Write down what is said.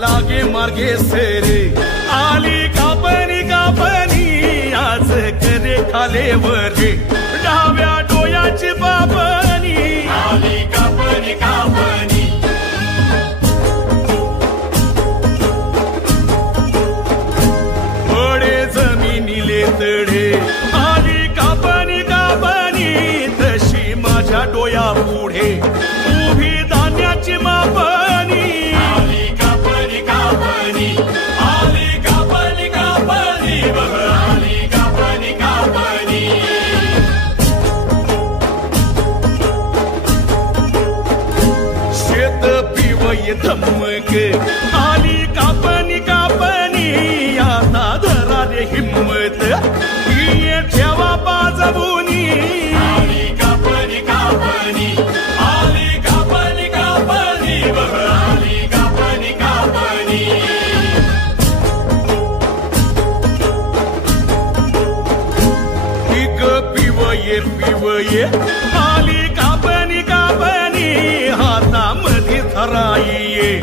लागे मार्गे सेरे आली कापणी आज करे खाले वरे डाव्या डोयाची बाबनी आली कापणी पडे जमिनीले तडे आली कापणी तशी माझ्या डोया पुढे उभी धान्याची मापणी आली कापणी आली कापणी बघ आली कापणी शेत पिवय धमक आली कापणी आता धरा रे हिम्मत ही ठेवा बाजवूनी आली कापणी आली कापणी बघ आली कापणी पिक पिवये आली कापणी हातामध्ये धराई